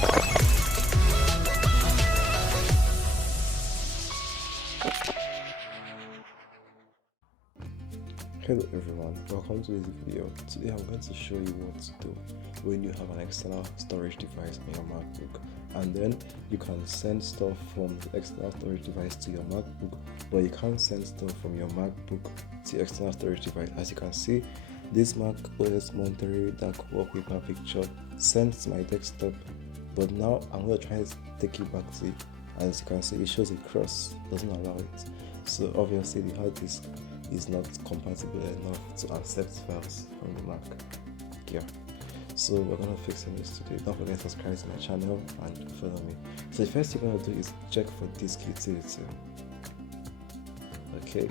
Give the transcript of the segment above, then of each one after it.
Hello everyone, welcome to this video. Today I'm going to show you what to do when you have an external storage device on your MacBook, and then you can send stuff from the external storage device to your MacBook, but you can't send stuff from your MacBook to your external storage device. As you can see, this Mac OS Monterey dark wallpaper picture sent to my desktop, but now I'm going to try to take it back to it. As you can see, it shows a cross, doesn't allow it. So obviously the hard disk is not compatible enough to accept files from the Mac. Yeah, so we're gonna fix this today. Don't forget to subscribe to my channel and follow me. So the first thing you're gonna do is check for disk utility. Okay,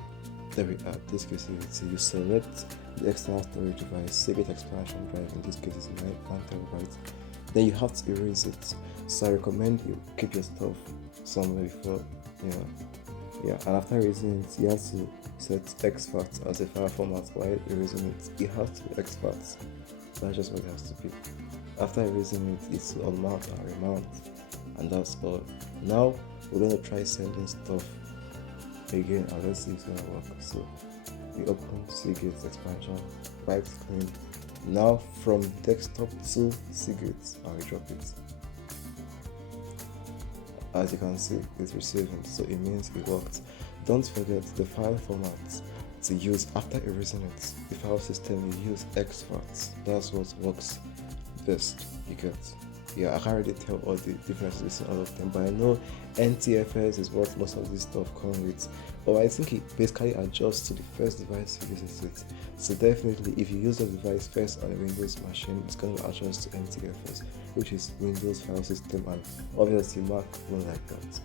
there we are, disk utility. You select the external storage device, Seagate expansion drive, in this case is 1 terabyte. Then you have to erase it. So I recommend you keep your stuff somewhere before, yeah, and after erasing it, you have to set exFAT as a file format. While erasing it, it has to be exFAT. That's just what it has to be. After erasing it, it's to unmount and remount, and that's all. Now we're going to try sending stuff again, and let's see if it's going to work. So we open Seagate expansion, wipe screen. Now from desktop to Seagate, and we drop it. As you can see, it's receiving, so it means it worked. Don't forget the file format to use after erasing it. The file system, you use exFAT. That's what works best. You get, yeah, I can't really tell all the differences in all of them, but I know NTFS is what most of this stuff comes with. Or I think it basically adjusts to the first device you use it. So definitely, if you use the device first on a Windows machine, it's going to adjust to NTFS, which is Windows file system, and obviously Mac won't like that.